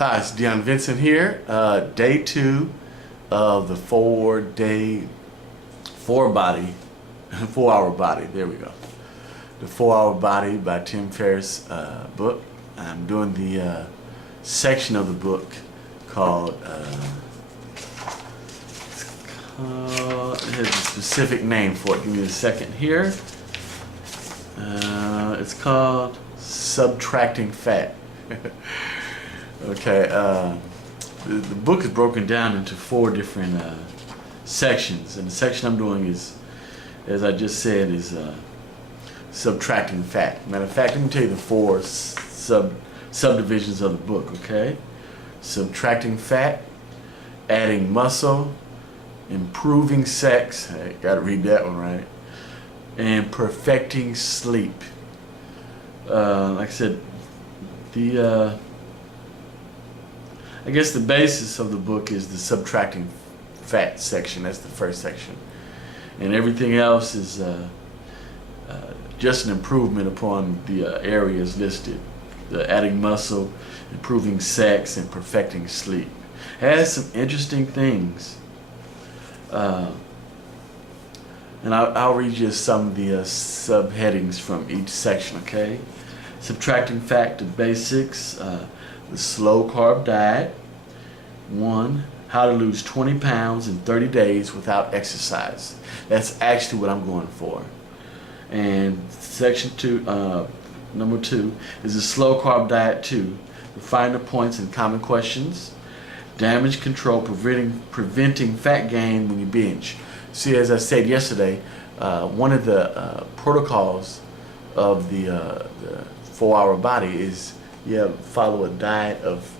Hi, it's Dion Vincent here. Day 2 of the 4 hour body. There we go. The 4-hour body by Tim Ferriss book. I'm doing the section of the book called, it has a specific name for it. Give me a second here. It's called Subtracting Fat. Okay, the book is broken down into 4 different sections, and the section I'm doing is, as I just said, is subtracting fat. Matter of fact, let me tell you the 4 subdivisions of the book. Okay, subtracting fat, adding muscle, improving sex. I gotta read that one right, and perfecting sleep. Like I said, I guess the basis of the book is the subtracting fat section. That's the first section, and everything else is just an improvement upon the areas listed: adding muscle, improving sex, and perfecting sleep. It has some interesting things, and I'll read you some of the subheadings from each section. Okay, subtracting fat to basics. The slow carb diet. 1. How to lose 20 pounds in 30 days without exercise. That's actually what I'm going for. And section 2, number 2 is the slow carb diet 2. Refine the points and common questions. Damage control, preventing fat gain when you binge. See, as I said yesterday, one of the protocols of the 4-hour body is you follow a diet of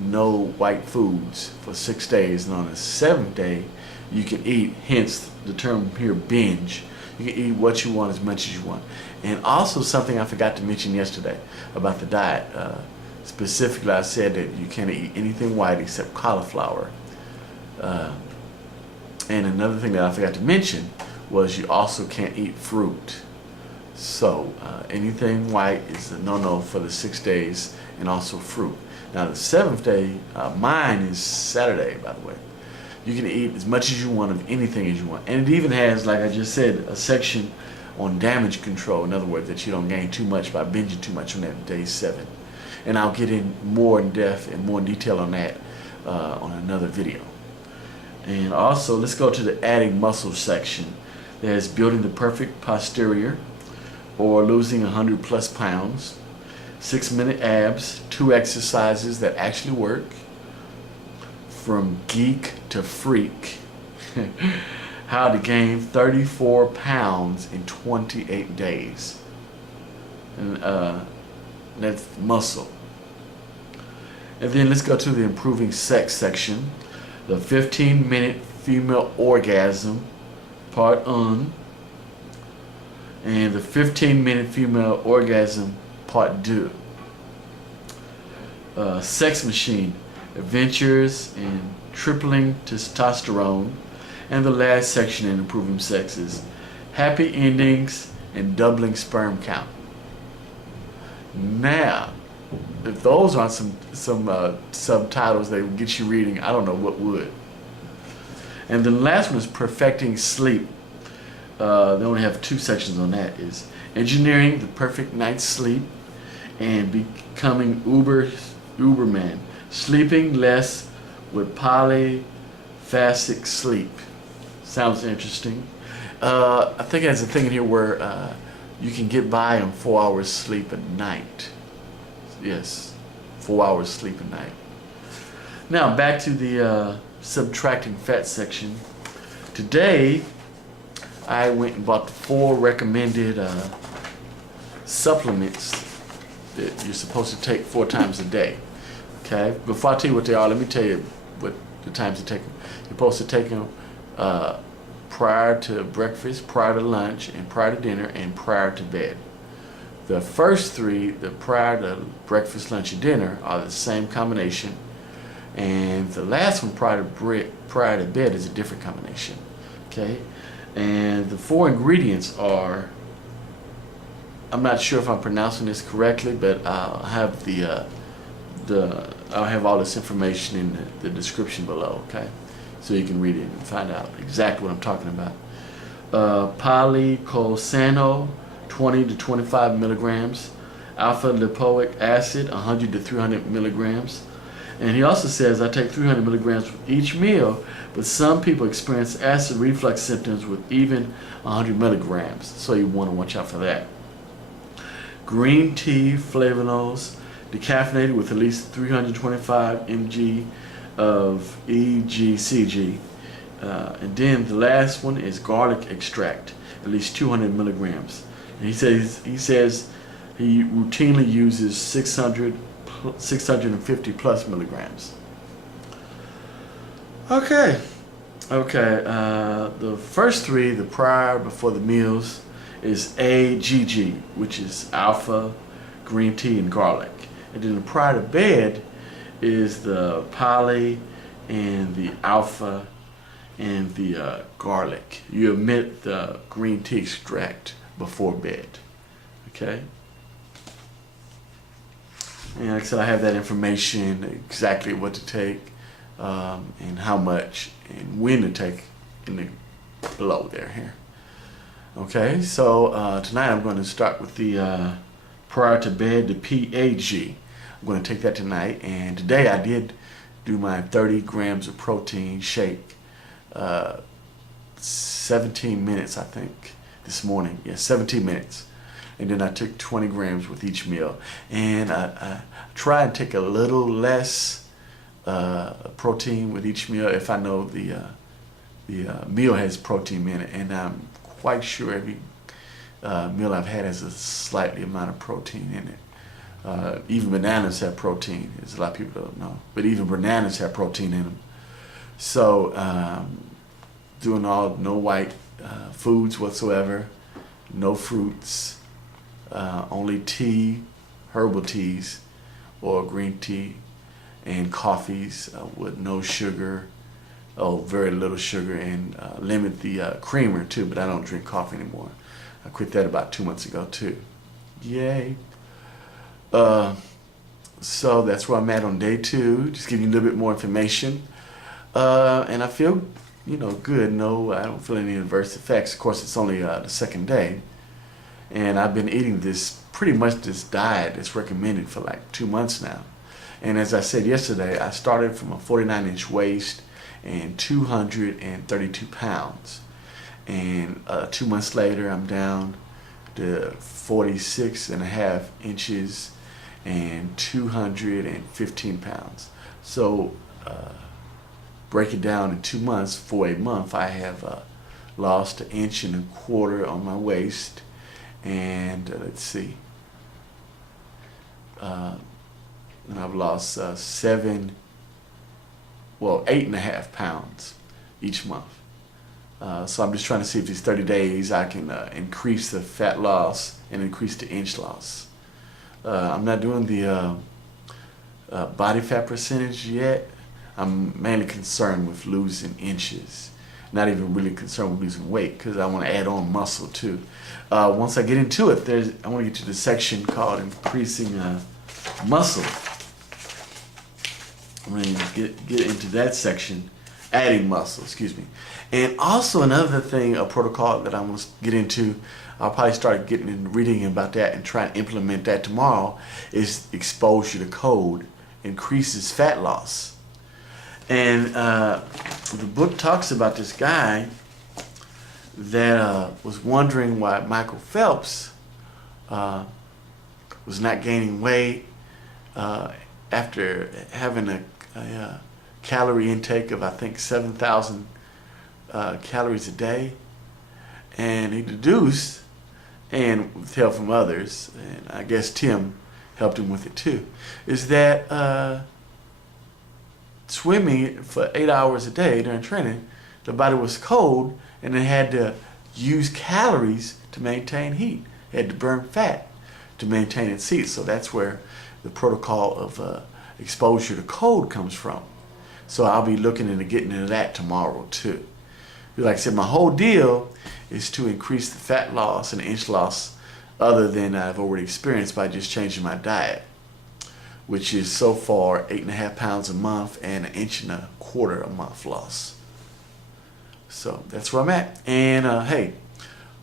no white foods for 6 days, and on the 7th day you can eat, hence the term here, binge. You can eat what you want as much as you want. And also something I forgot to mention yesterday about the diet, specifically I said that you can't eat anything white except cauliflower. And another thing that I forgot to mention was you also can't eat fruit. So anything white is a no-no for the 6 days, and also fruit. Now the 7th day, mine is Saturday, by the way. You can eat as much as you want of anything as you want. And it even has, like I just said, a section on damage control. In other words, that you don't gain too much by binging too much on that day 7. And I'll get in more in depth and more in detail on that on another video. And also, let's go to the adding muscle section. There's building the perfect posterior, or losing 100+ pounds, 6-minute abs, 2 exercises that actually work, from geek to freak, how to gain 34 pounds in 28 days, and that's muscle. And then let's go to the improving sex section, the 15-minute female orgasm, part 1, and the 15-minute female orgasm, part 2. Sex machine, adventures in tripling testosterone, and the last section in improving sex is happy endings and doubling sperm count. Now, if those aren't some subtitles that would get you reading, I don't know what would. And the last one is perfecting sleep. They only have 2 sections on that. Is engineering the perfect night's sleep and becoming Uberman. Sleeping less with polyphasic sleep. Sounds interesting. I think there's a thing in here where you can get by on 4 hours sleep at night. Yes, 4 hours sleep at night. Now back to the subtracting fat section. Today I went and bought the 4 recommended supplements that you're supposed to take 4 times a day. Okay, before I tell you what they are, let me tell you what the times to take them. You're supposed to take them prior to breakfast, prior to lunch, and prior to dinner, and prior to bed. The first 3, the prior to breakfast, lunch, and dinner, are the same combination, and the last one, prior to bed, is a different combination. Okay, and the 4 ingredients are, I'm not sure if I'm pronouncing this correctly, but I'll have the I'll have all this information in the description below, okay? So you can read it and find out exactly what I'm talking about. Policosanol, 20 to 25 milligrams. Alpha-lipoic acid, 100 to 300 milligrams. And he also says I take 300 milligrams with each meal, but some people experience acid reflux symptoms with even 100 milligrams, so you want to watch out for that. Green tea, flavanols, decaffeinated with at least 325 mg of EGCG. And then the last one is garlic extract, at least 200 milligrams. And he says he routinely uses 650 plus milligrams. Okay. The first three, the prior, before the meals, is AGG, which is alpha, green tea, and garlic. And then the prior to bed is the poly and the alpha and the garlic. You omit the green tea extract before bed. Okay? And like I said, I have that information, exactly what to take, and how much, and when to take in the below there here. Okay, so tonight I'm going to start with the prior to bed, the PAGG. I'm going to take that tonight, and today I did do my 30 grams of protein shake, 17 minutes I think this morning. Yeah, 17 minutes. And then I took 20 grams with each meal. And I try and take a little less protein with each meal if I know the meal has protein in it. And I'm quite sure every meal I've had has a slightly amount of protein in it. Even bananas have protein, as a lot of people don't know. But even bananas have protein in them. So doing no white foods whatsoever, no fruits, only tea, herbal teas, or green tea, and coffees with no sugar, very little sugar, and limit the creamer too, but I don't drink coffee anymore. I quit that about 2 months ago too. Yay. So that's where I'm at on day 2, just giving you a little bit more information. And I feel, good. No, I don't feel any adverse effects. Of course, it's only the second day. And I've been eating pretty much this diet that's recommended for like 2 months now. And as I said yesterday, I started from a 49-inch waist and 232 pounds. And 2 months later, I'm down to 46.5 inches and 215 pounds. So break it down in 2 months. For a month, I have lost 1.25 inches on my waist. And let's see, and I've lost 8.5 pounds each month. So I'm just trying to see if these 30 days I can increase the fat loss and increase the inch loss. I'm not doing the body fat percentage yet. I'm mainly concerned with losing inches. Not even really concerned with losing weight, because I want to add on muscle too. Once I get into it, I want to get to the section called increasing muscle. I'm going to get into that section, adding muscle, excuse me. And also another thing, a protocol that I want to get into, I'll probably start getting and reading about that and try to implement that tomorrow, is exposure to cold increases fat loss. And the book talks about this guy that was wondering why Michael Phelps was not gaining weight after having a calorie intake of, I think, 7,000 calories a day. And he deduced, and with help from others, and I guess Tim helped him with it too, is that swimming for 8 hours a day during training, the body was cold and it had to use calories to maintain heat. It had to burn fat to maintain its heat. So that's where the protocol of exposure to cold comes from. So I'll be looking into getting into that tomorrow too. Like I said, my whole deal is to increase the fat loss and inch loss other than I've already experienced by just changing my diet, which is so far 8.5 pounds a month and 1.25 inches a month loss. So that's where I'm at. And hey,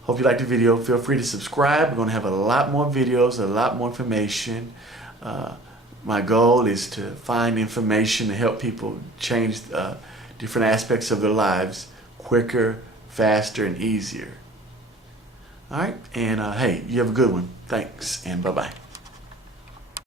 hope you liked the video. Feel free to subscribe. We're going to have a lot more videos, a lot more information. My goal is to find information to help people change different aspects of their lives quicker, faster, and easier. All right, and hey, you have a good one. Thanks, and bye-bye.